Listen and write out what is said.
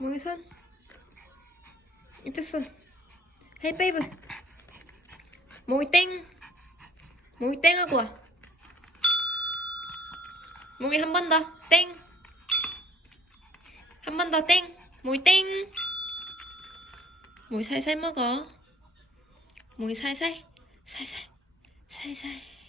몽이 손. 됐어. 헤이 베이브. 몽이 땡. 몽이 땡 하고 와. 몽이 한 번 더. 땡. 한 번 더 땡. 몽이 땡. 몽이 살살 먹어. 몽이 살살. 살살. 살살.